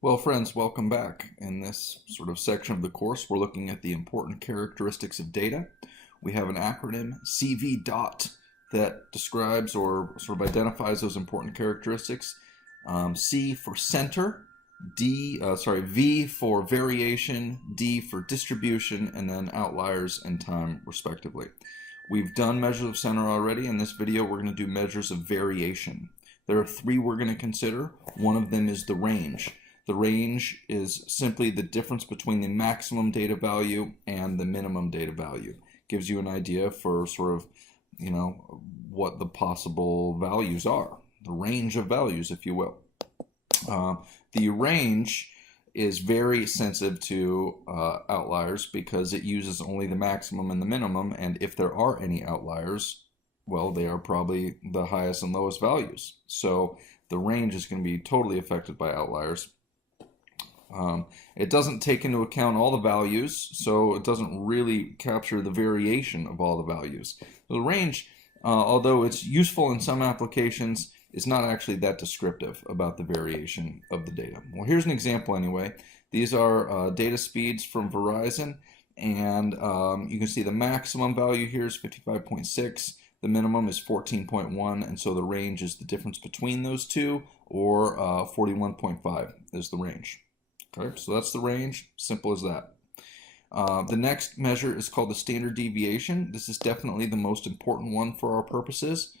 Well, friends, welcome back. In this sort of section of the course, we're looking at the important characteristics of data. We have an acronym, CV DOT, that describes or sort of identifies those important characteristics. C for center, V for variation, D for distribution, and then outliers and time, respectively. We've done measures of center already. In this video, we're going to do measures of variation. There are three we're going to consider. One of them is the range. The range is simply the difference between the maximum data value and the minimum data value. Gives you an idea for sort of, what the possible values are. The range of values, if you will. The range is very sensitive to outliers because it uses only the maximum and the minimum, and if there are any outliers, well, they are probably the highest and lowest values. So the range is going to be totally affected by outliers. It doesn't take into account all the values, so it doesn't really capture the variation of all the values. The range, although it's useful in some applications, is not actually that descriptive about the variation of the data. Well, here's an example anyway. These are data speeds from Verizon, and you can see the maximum value here is 55.6. The minimum is 14.1, and so the range is the difference between those two, or 41.5 is the range. Okay, so that's the range, simple as that. The next measure is called the standard deviation. This is definitely the most important one for our purposes.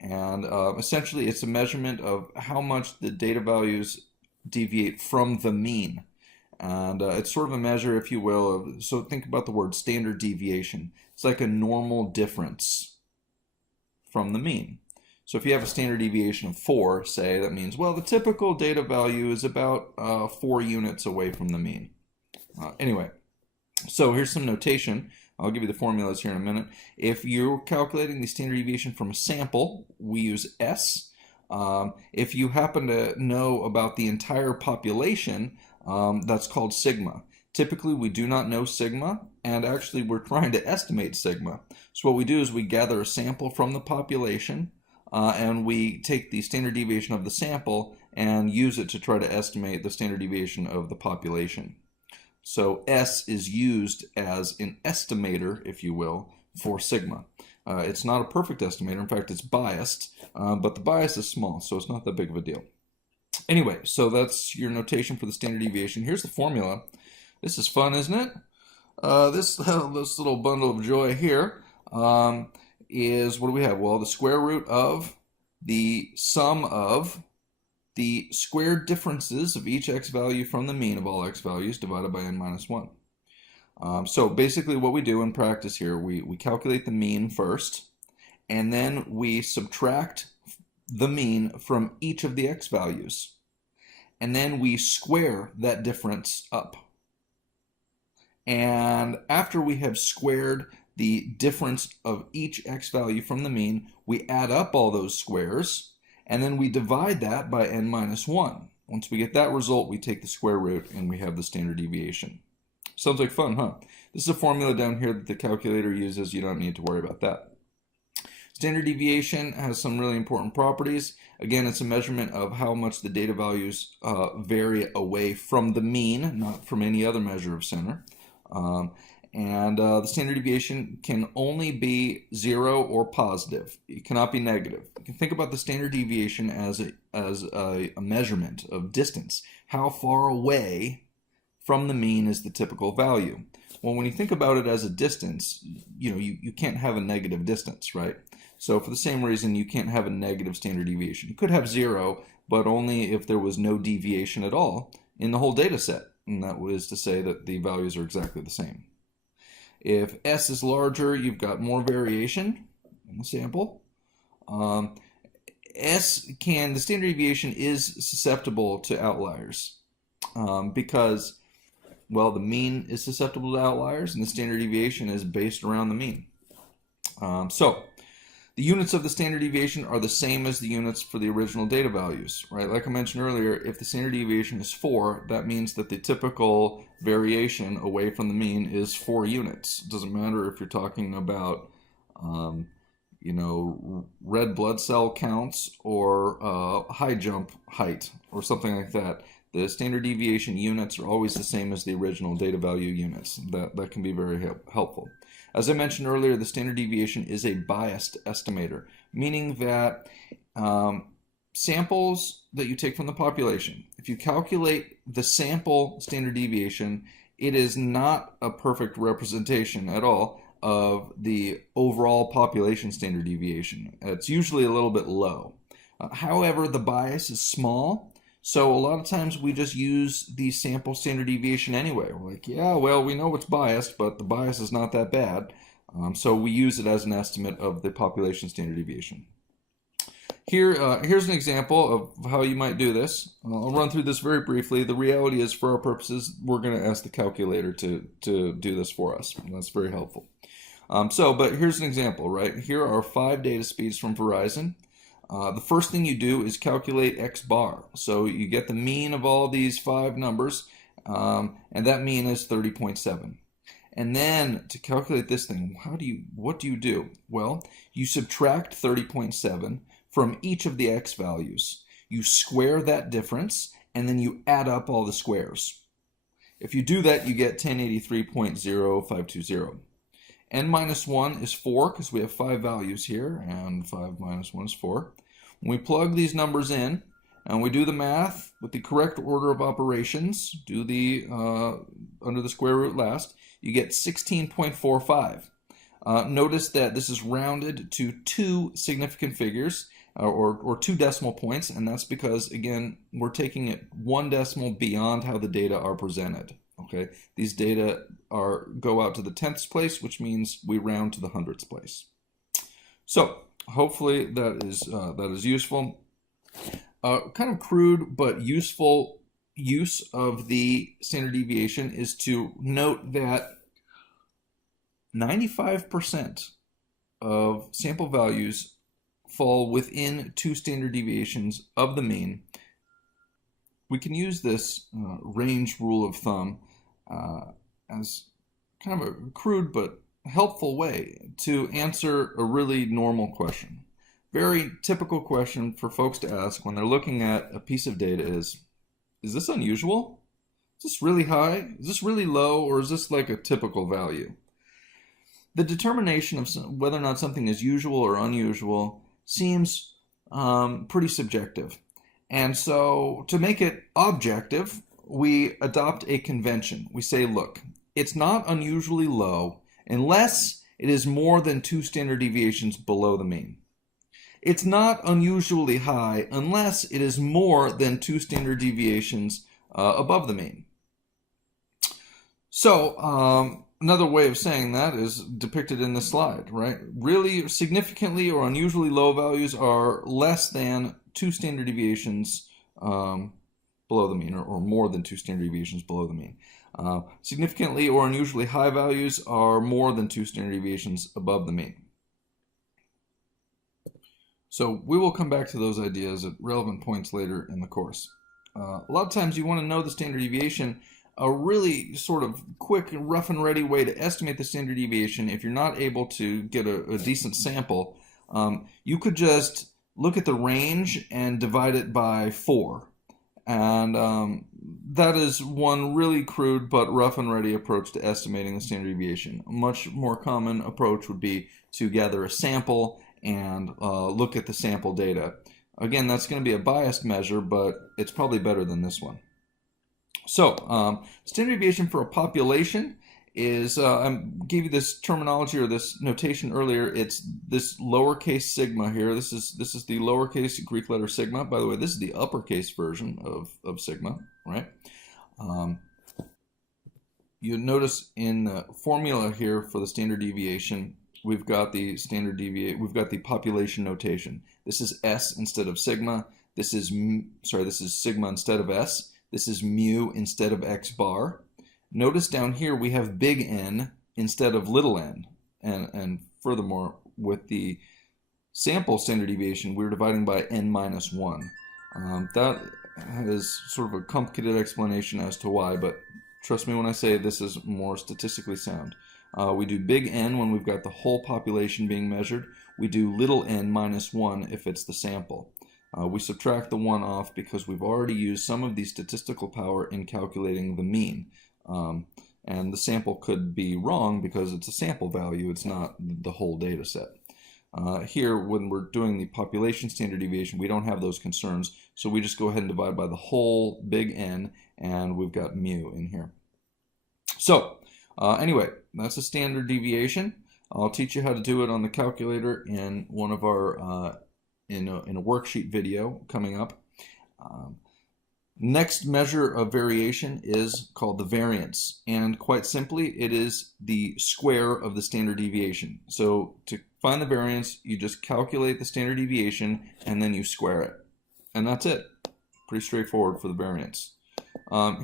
And essentially, it's a measurement of how much the data values deviate from the mean. And it's sort of a measure, if you will, so think about the word standard deviation. It's like a normal difference from the mean. So if you have a standard deviation of 4, say, that means, well, the typical data value is about 4 units away from the mean. Anyway, so here's some notation. I'll give you the formulas here in a minute. If you're calculating the standard deviation from a sample, we use S. If you happen to know about the entire population, that's called sigma. Typically, we do not know sigma, and actually we're trying to estimate sigma. So what we do is we gather a sample from the population, and we take the standard deviation of the sample and use it to try to estimate the standard deviation of the population. So S is used as an estimator, if you will, for sigma. It's not a perfect estimator. In fact, it's biased, but the bias is small, so it's not that big of a deal. Anyway, so that's your notation for the standard deviation. Here's the formula. This is fun, isn't it? This little bundle of joy here is, what do we have? Well, the square root of the sum of the squared differences of each x value from the mean of all x values divided by n minus 1. So basically what we do in practice here, we calculate the mean first, and then we subtract the mean from each of the x values. And then we square that difference up. And after we have squared the difference of each x value from the mean, we add up all those squares, and then we divide that by n minus 1. Once we get that result, we take the square root, and we have the standard deviation. Sounds like fun, huh? This is a formula down here that the calculator uses. You don't need to worry about that. Standard deviation has some really important properties. Again, it's a measurement of how much the data values vary away from the mean, not from any other measure of center. The standard deviation can only be 0 or positive. It cannot be negative. You can think about the standard deviation as a measurement of distance. How far away from the mean is the typical value? Well, when you think about it as a distance, you can't have a negative distance, right? So for the same reason, you can't have a negative standard deviation. You could have 0, but only if there was no deviation at all in the whole data set. And that was to say that the values are exactly the same. If S is larger, you've got more variation in the sample. The standard deviation is susceptible to outliers because, well, the mean is susceptible to outliers and the standard deviation is based around the mean. So the units of the standard deviation are the same as the units for the original data values, right? Like I mentioned earlier, if the standard deviation is 4, that means that the typical variation away from the mean is 4 units. It doesn't matter if you're talking about, red blood cell counts or high jump height or something like that. the standard deviation units are always the same as the original data value units. That can be very helpful. As I mentioned earlier, the standard deviation is a biased estimator, meaning that samples that you take from the population, if you calculate the sample standard deviation, it is not a perfect representation at all of the overall population standard deviation. It's usually a little bit low. However, the bias is small, so a lot of times we just use the sample standard deviation anyway. We're like, yeah, well, we know it's biased, but the bias is not that bad. So we use it as an estimate of the population standard deviation. Here's an example of how you might do this. I'll run through this very briefly. The reality is, for our purposes, we're going to ask the calculator to do this for us. And that's very helpful. But here's an example, right? Here are 5 data speeds from Verizon. The first thing you do is calculate X bar. So you get the mean of all these 5 numbers, and that mean is 30.7. And then to calculate this thing, what do you do? Well, you subtract 30.7 from each of the X values. You square that difference, and then you add up all the squares. If you do that, you get 1083.0520. N minus 1 is 4, because we have 5 values here, and 5 minus 1 is 4. When we plug these numbers in, and we do the math with the correct order of operations, do the under the square root last, you get 16.45. Notice that this is rounded to 2 significant figures, or 2 decimal points, and that's because, again, we're taking it 1 decimal beyond how the data are presented. Okay, these data go out to the 10th place, which means we round to the 100th place. So hopefully that is useful. Kind of crude but useful use of the standard deviation is to note that 95% of sample values fall within 2 standard deviations of the mean. We can use this range rule of thumb as kind of a crude but helpful way to answer a really normal question. Very typical question for folks to ask when they're looking at a piece of data is this unusual? Is this really high? Is this really low? Or is this like a typical value? The determination of whether or not something is usual or unusual seems pretty subjective. And so to make it objective, we adopt a convention. We say, look, it's not unusually low unless it is more than 2 standard deviations below the mean. It's not unusually high unless it is more than 2 standard deviations above the mean. So another way of saying that is depicted in this slide, right? Really significantly or unusually low values are less than 2 standard deviations below the mean, or more than 2 standard deviations below the mean. Significantly or unusually high values are more than 2 standard deviations above the mean. So we will come back to those ideas at relevant points later in the course. A lot of times you want to know the standard deviation. A really sort of quick, rough and ready way to estimate the standard deviation, if you're not able to get a decent sample, you could just look at the range and divide it by 4. And that is one really crude but rough and ready approach to estimating the standard deviation. A much more common approach would be to gather a sample and look at the sample data. Again, that's going to be a biased measure, but it's probably better than this one. So, standard deviation for a population is, I gave you this terminology or this notation earlier. It's this lowercase sigma here. This is the lowercase Greek letter sigma. By the way, this is the uppercase version of sigma, right? You notice in the formula here for the standard deviation, we've got the population notation. This is S instead of sigma. This is sigma instead of S. This is mu instead of X bar. Notice down here we have big N instead of little n. And furthermore, with the sample standard deviation, we're dividing by n minus 1. That is sort of a complicated explanation as to why, but trust me when I say this is more statistically sound. We do big N when we've got the whole population being measured. We do little n minus 1 if it's the sample. We subtract the 1 off because we've already used some of the statistical power in calculating the mean. And the sample could be wrong because it's a sample value, it's not the whole data set. Here, when we're doing the population standard deviation, we don't have those concerns, so we just go ahead and divide by the whole big N, and we've got mu in here. So, anyway, that's a standard deviation. I'll teach you how to do it on the calculator in one of our in a worksheet video coming up. Next measure of variation is called the variance, and quite simply it is the square of the standard deviation. So to find the variance, you just calculate the standard deviation and then you square it, and that's it. Pretty straightforward for the variance.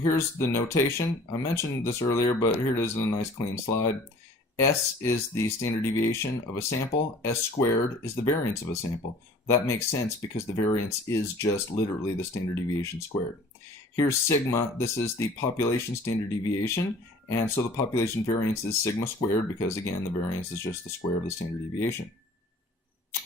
Here's the notation. I mentioned this earlier, but here it is in a nice clean slide. S is the standard deviation of a sample. S squared is the variance of a sample. That makes sense because the variance is just literally the standard deviation squared. Here's sigma. This is the population standard deviation, and so the population variance is sigma squared because, again, the variance is just the square of the standard deviation.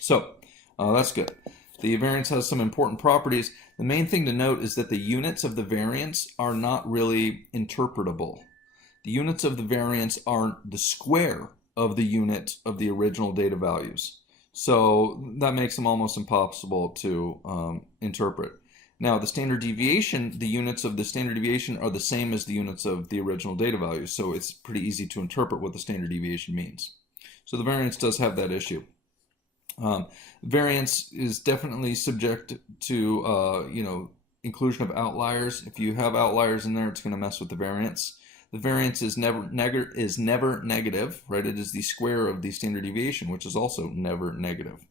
So that's good. The variance has some important properties. The main thing to note is that the units of the variance are not really interpretable. The units of the variance aren't the square of the unit of the original data values. So that makes them almost impossible to interpret. Now, the standard deviation, the units of the standard deviation are the same as the units of the original data values, so it's pretty easy to interpret what the standard deviation means. So the variance does have that issue. Variance is definitely subject to inclusion of outliers. If you have outliers in there, it's going to mess with the variance. The variance is never negative, right? It is the square of the standard deviation, which is also never negative.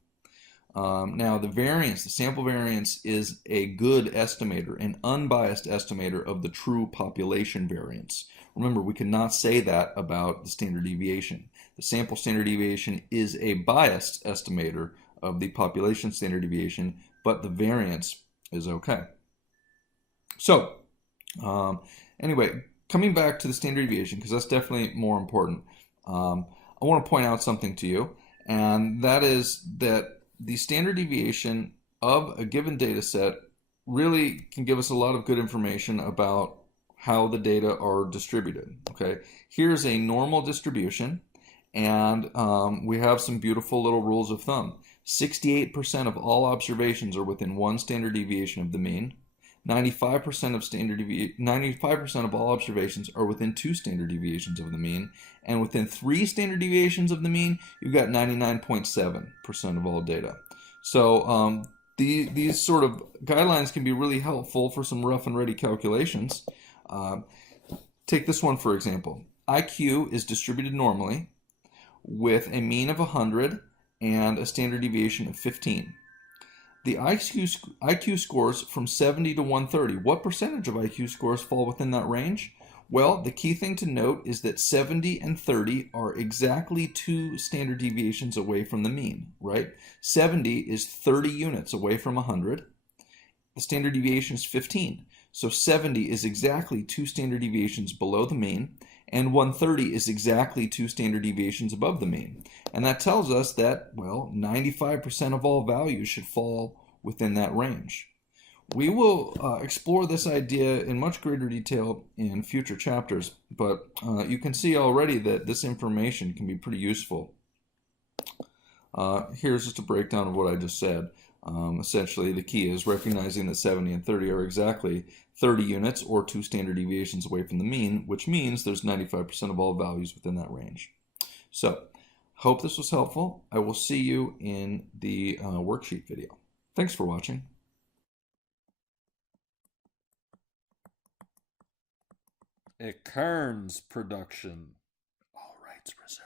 Now, the variance, the sample variance, is a good estimator, an unbiased estimator of the true population variance. Remember, we cannot say that about the standard deviation. The sample standard deviation is a biased estimator of the population standard deviation, but the variance is okay. So, anyway, coming back to the standard deviation, because that's definitely more important, I want to point out something to you, and that is that the standard deviation of a given data set really can give us a lot of good information about how the data are distributed. Okay, here's a normal distribution, and we have some beautiful little rules of thumb. 68% of all observations are within one standard deviation of the mean. 95% of all observations are within 2 standard deviations of the mean, and within 3 standard deviations of the mean, you've got 99.7% of all data. So these sort of guidelines can be really helpful for some rough and ready calculations. Take this one for example. IQ is distributed normally with a mean of 100 and a standard deviation of 15. The IQ scores from 70 to 130. What percentage of IQ scores fall within that range? Well, the key thing to note is that 70 and 30 are exactly 2 standard deviations away from the mean, right? 70 is 30 units away from 100. The standard deviation is 15. So 70 is exactly 2 standard deviations below the mean, and 130 is exactly 2 standard deviations above the mean. And that tells us that, well, 95% of all values should fall within that range. We will explore this idea in much greater detail in future chapters, but you can see already that this information can be pretty useful. Here's just a breakdown of what I just said. Essentially, the key is recognizing that 70 and 30 are exactly 30 units or 2 standard deviations away from the mean, which means there's 95% of all values within that range. So, hope this was helpful. I will see you in the worksheet video. Thanks for watching. A Kearns production. All rights reserved.